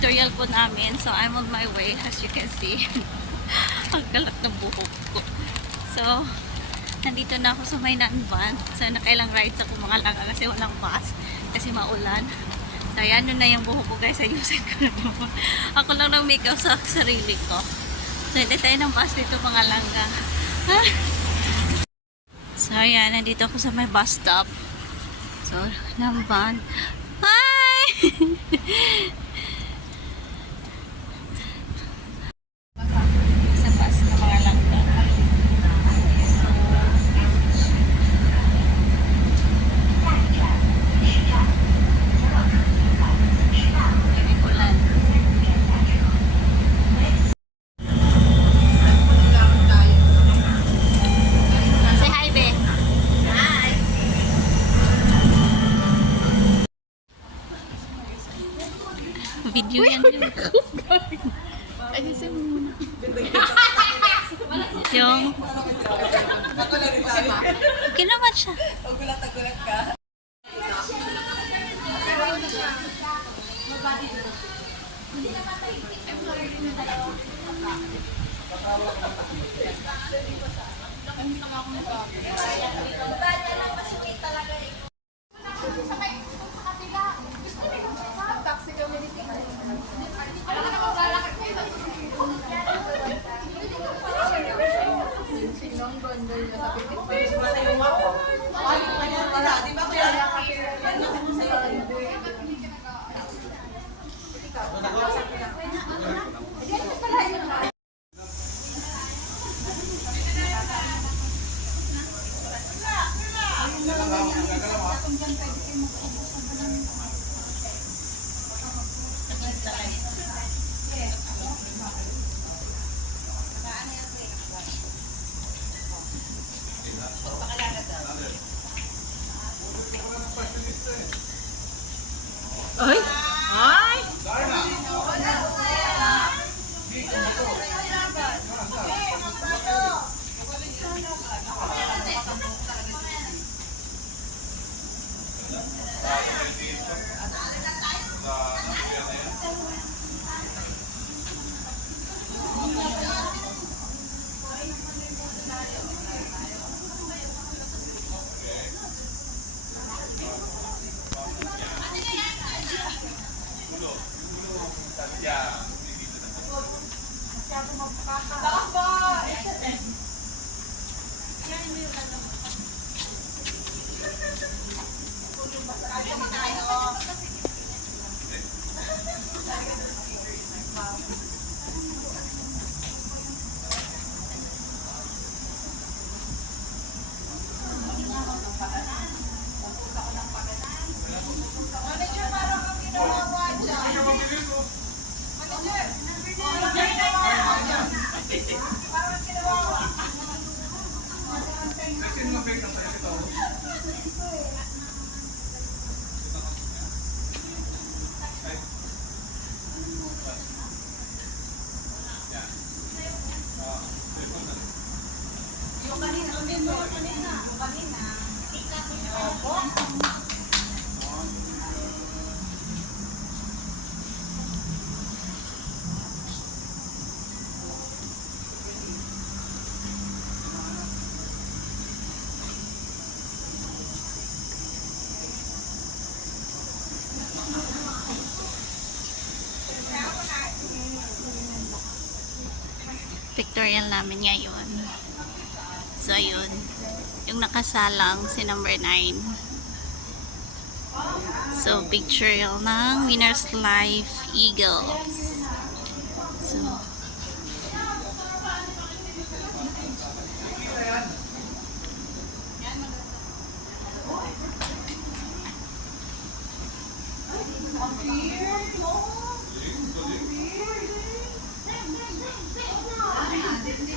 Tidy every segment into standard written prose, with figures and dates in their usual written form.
pictorial po namin. So, I'm on my way, as you can see. Ang galat ng buhok ko. So, nandito na ako sa Mainaan van. So, nakailang rides ako mga langga kasi walang bus. Kasi maulan. So, ayan, yun na yung buhok ko guys. Ayusin ko na naman. Ako lang nang make up sa sarili ko. So, hindi tayo ng bus dito mga langga. So, ayan, nandito ako sa may bus stop. So, ng van. Hi! Sa bus na mga langga. Ulan. Say hi, be. Hi. Video yan yun. Ayusin mo muna. Yung... Okay naman siya. Gulat ka. Taxi kami ni Tina. Sinong gondol na sa pitit. Di ba kaya Ay! Ay! Pictorial namin ngayon. So, ayun. Yung nakasalang si number 9. So, pictorial ng Winners Life Eagles. So, Hindi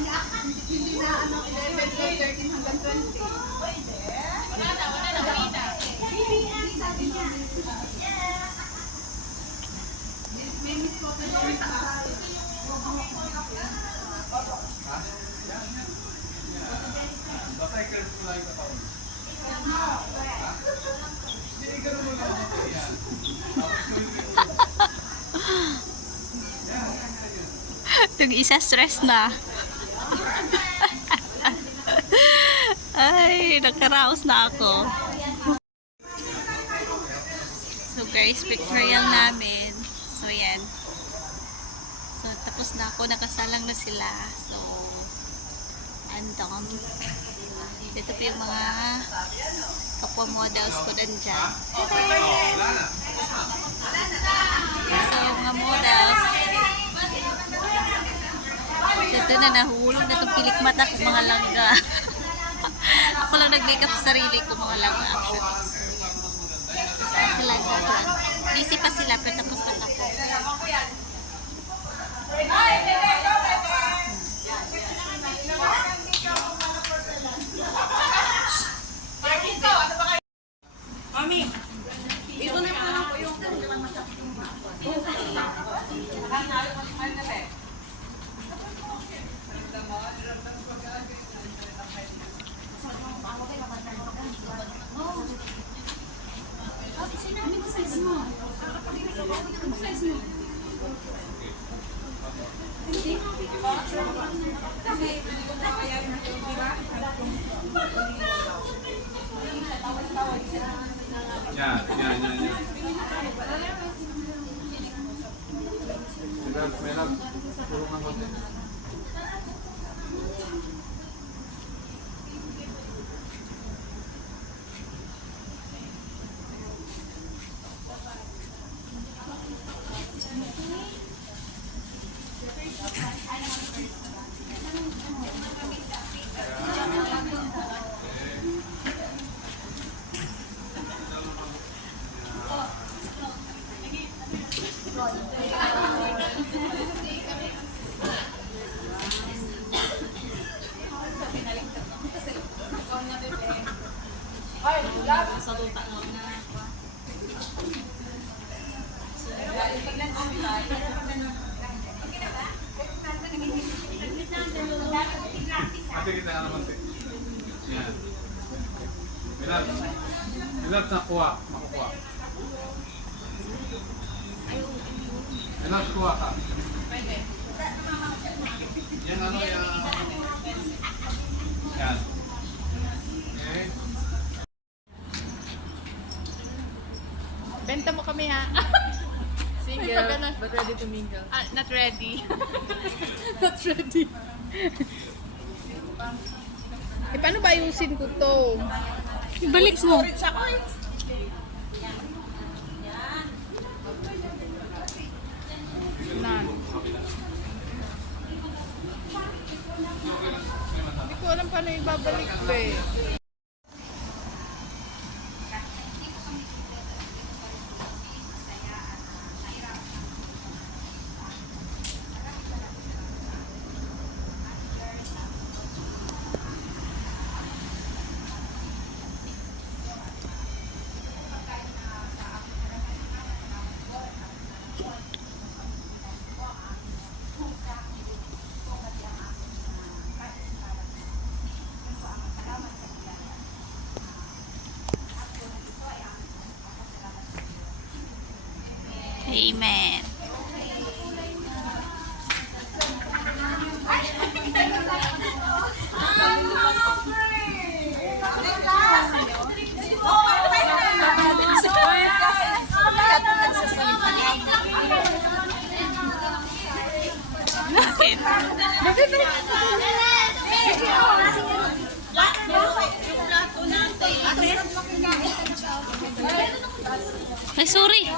na ano, 11 to 13 hanggang 20. May miss ko pa yung taas. Itong isa stress na. Ay, nakaraos na ako. So guys, pictorial namin. So yan. So tapos na ako, nakasalang na sila. So, andong. Ito po yung mga kapwa models ko dyan. So, mga models. So, ito na, nahulog na itong pilik mata ko, mga langga. Ako lang nag-makeup sa sarili ko, mga langga. Sila dyan. Busy pa sila, pero tapos na ako. Mami, Ito na po ako yung Yan. Meron. Puro ng konti. Ate kita naman ate. Yan. Milad na kuha. Makukuha. Milad kuha ka. Yan ano yan. Yan. Okay. Benta mo kami ha. single, but ready to mingle. Not ready. Not ready. Eh, paano ba ayusin ko to? Ibalik mo. Nan. Hindi ko alam paano ibabalik ba eh. Amen. Bakit? Ay, sorry.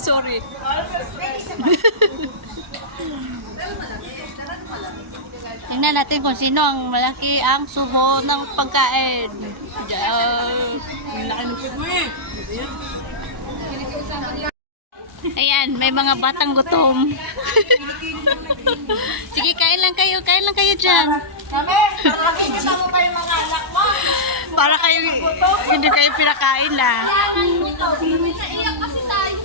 Sorry. Tingnan natin kung sino ang malaki ang suho ng pagkain. Diyan. Nakalupit mo eh. Ayan, may mga batang gutom. Sige, kain lang kayo dyan. Nakikita mo ba yung mga anak mo? Para kayo, hindi kayo pinakain na. Naiyak kasi tayo.